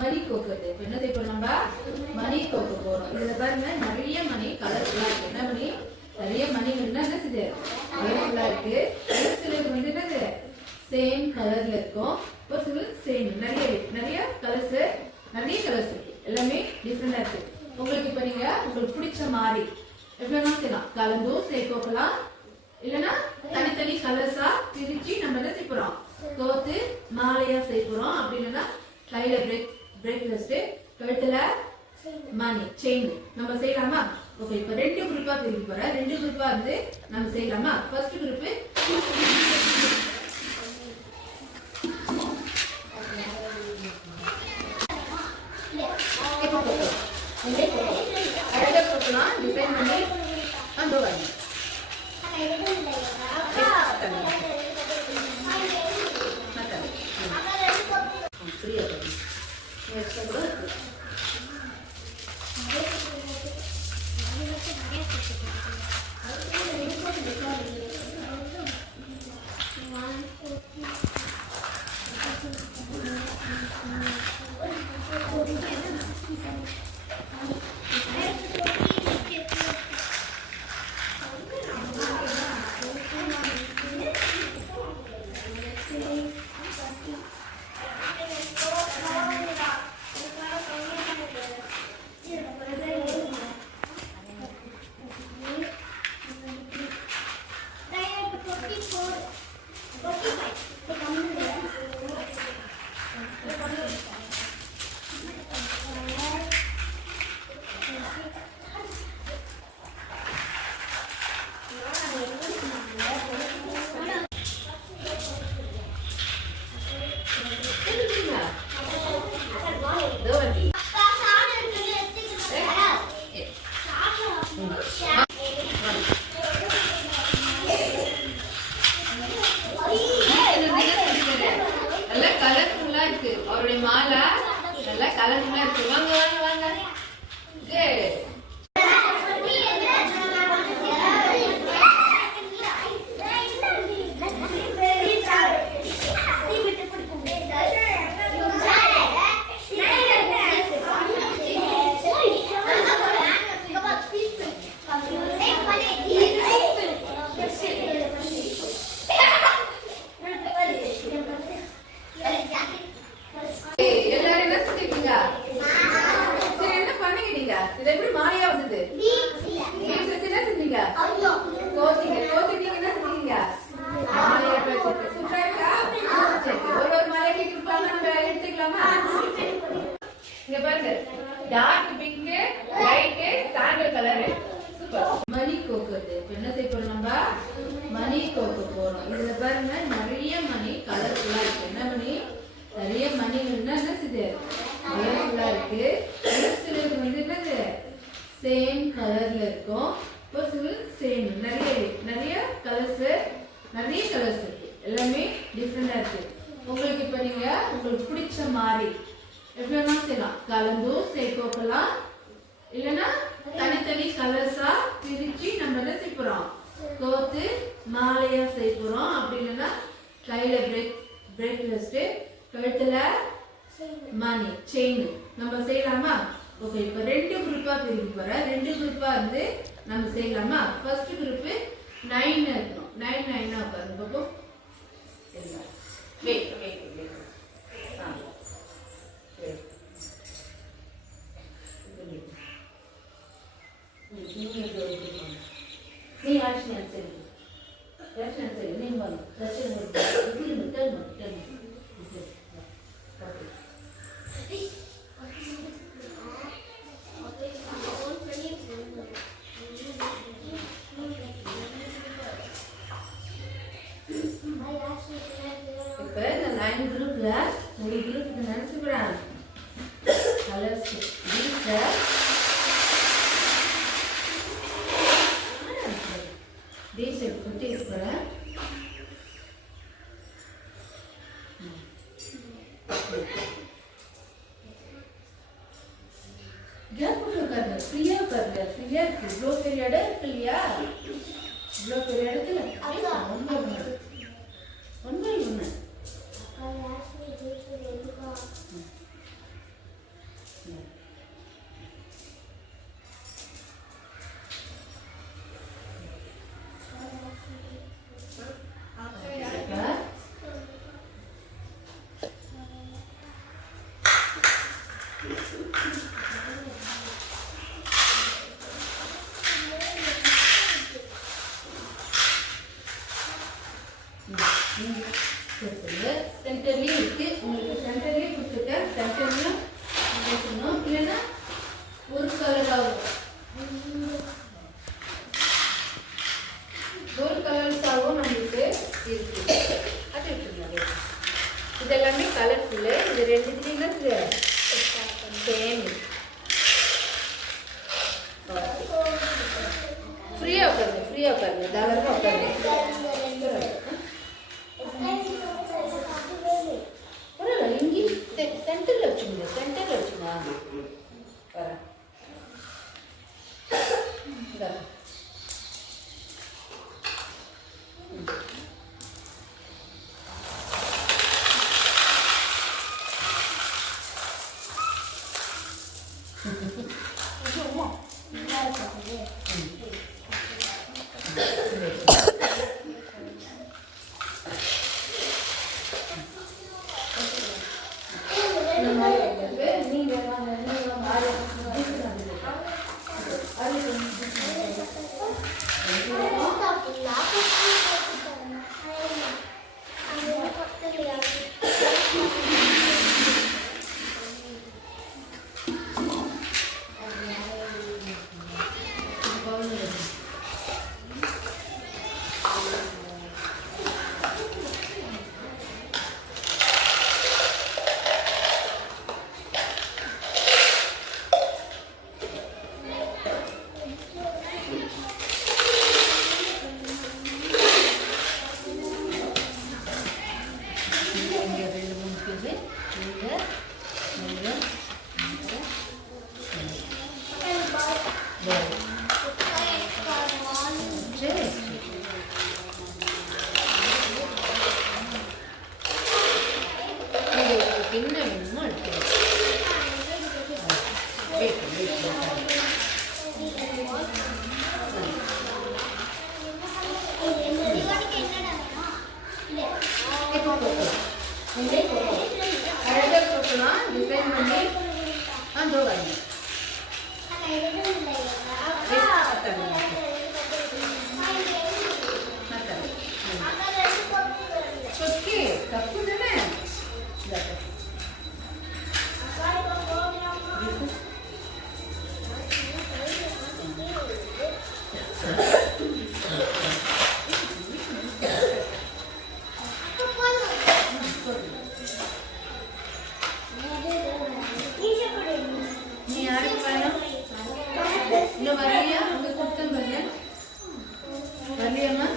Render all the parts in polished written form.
மணி கோக்குறது. இப்ப என்ன செய்ய போறோம்? நம்ம மணி கோக்க போறோம். இதுல பாருங்க நிறைய மணி கலர்ஃபுல்லா இருக்கு. என்ன மணி? நிறைய மணி என்ன செய்யுது? கலர்ஃபுல்லா இருக்கு. சிலது வந்து என்னது சேம் கலர்ல இருக்கும், ஒரு சிலது சேம் நிறைய கலர்ஸ் இருக்கு. எல்லாமே டிஃப்ரெண்டா இருக்கு. உங்களுக்கு இப்ப நீங்க உங்களுக்கு பிடிச்ச மாதிரி எப்படின்னா செய்யலாம். கலந்தும் சேர்க்கலாம், இல்லைன்னா தனித்தனி கலர்ஸா பிரிச்சு நம்ம என்ன செய்ய போறோம்? கோத்து மாலையா செய்ய போறோம். அப்படி இல்லைன்னா கையில பிரேக்ஃபாஸ்ட், கழுத்துல மணி செயின் நம்ம செய்யலாமா? ஓகே, இப்ப 2 குரூப்பா பிரிக்க போறேன். 2 குரூப்பா வந்து நம்ம செய்யலாமா? ஃபர்ஸ்ட் குரூப் அடுத்த குரூப்லாம் டிபெண்ட் பண்ணி வந்து வாங்க. அவருடைய மாலை நல்லா கலர்ஃபுல்லா இருக்கு. வாங்க வாங்க வாங்க. இது எப்படி மாலையா வந்தது? என்ன செஞ்சீங்க? கோத்திங்க என்ன செஞ்சீங்க? மாலையா சூப்பரா இருக்கா? ஒரு மாலைக்கு கொடுப்பாங்க, நம்ம எடுத்துக்கலாமா? இங்க பாருங்க, dark pink, light sandal colour. Super. மணி கோக்குறது. இப்ப என்ன செய்ய போறோம்? நம்ம மணி கோக்க போறோம். இதுல பாருங்க நிறைய மணி கலர்ஃபுல்லா இருக்கு. என்ன மணி? நிறைய மணி என்ன செய்யுது? கலர்ஃபுல்லா இருக்கு. சிலது வந்து என்னது சேம் கலர்ல இருக்கும், ஒரு சிலது சேம் நிறைய கலர்ஸ் இருக்கு. எல்லாமே டிஃப்ரெண்டா இருக்கு. உங்களுக்கு இப்ப நீங்க உங்களுக்கு பிடிச்ச மாதிரி எப்படின்னா செய்யலாம். கலந்தும் சேர்க்கலாம், இல்லைன்னா தனித்தனி கலர்ஸா பிரிச்சு நம்ம என்ன செய்ய போறோம்? கோத்து மாலையா செய்ய போறோம். அப்படி இல்லைன்னா கையில பிரேக்ஃபாஸ்ட், கழுத்துல மணி செயின் நம்ம செய்யலாமா? ஓகே, இப்ப 2 குரூப்பா பிரிக்க போறேன். 2 குரூப்பா வந்து நம்ம செய்யலாமா? ஃபர்ஸ்ட் குரூப் 9 இருக்கணும். 9 உட்காருங்க பாப்போம். வெயிட் நீ ஆக்ஷன் சரி நீங்க வாங்க. இப்ப இந்த 9 குரூப்ல ஒரு குரூப் நினைச்சுக்கிறாங்க கலர்ஸ் டீசர்ட் குட்டி இருக்கிறேன். கேப் விட்டு உட்காருங்க, ஃப்ரீயா உட்காருங்க. ஃப்ரீயா இருக்கு, இவ்வளோ பெரிய இடம் இருக்கு இல்லையா? இவ்வளோ பெரிய இடத்துல ஒன்று சென்டர்லேயும் இருக்கு, உங்களுக்கு சென்டர்லேயும் கொடுத்துருக்கேன். சென்டர்லையும் பேசணும், இல்லைன்னா ஒரு கலராக வரும். ஒரு கலர்ஸாகவும் நம்மளுக்கு இருக்கு. அது இருக்குங்க, இதெல்லாமே கலர்ஃபுல்லு. இது ரெண்டுத்துலேயும் சேம். ஃப்ரீயாக உட்காருங்க, ஃப்ரீயாக உட்காருங்க, தாராளமாக உட்காருங்க. பரவாயில்ல, இங்கேயும் சென்டரில் வச்சுங்க, சென்டரில் வச்சுங்க. வரேன் என்ன வேணுமோ எடுத்துக்கலாம். அழகாக போட்டுலாம் டிசைன் பண்ணி அதோ வாங்க. சொக்கி தப்பு தானே. நீ யாருக்கு வேணும்? இன்னும் வரலையா? உங்க கூட்டம் வரலையா? வரலையாம்மா?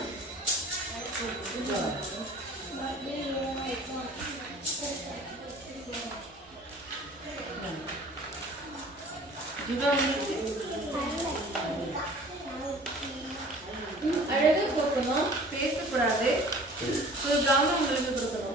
ஜிவா உங்களுக்கு அழகு கொடுக்கணும், பேசக்கூடாது. ஒரு கவனம் உங்களுக்கு கொடுக்கணும்.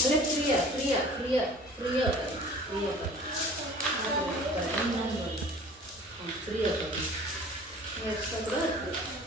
ஃப்ரீயா ஃப்ரீயா ஃப்ரீயா ஃப்ரீயா ஃப்ரீயா ஃப்ரீயா எக்ஸ்ட்ரா கூட இருக்கு.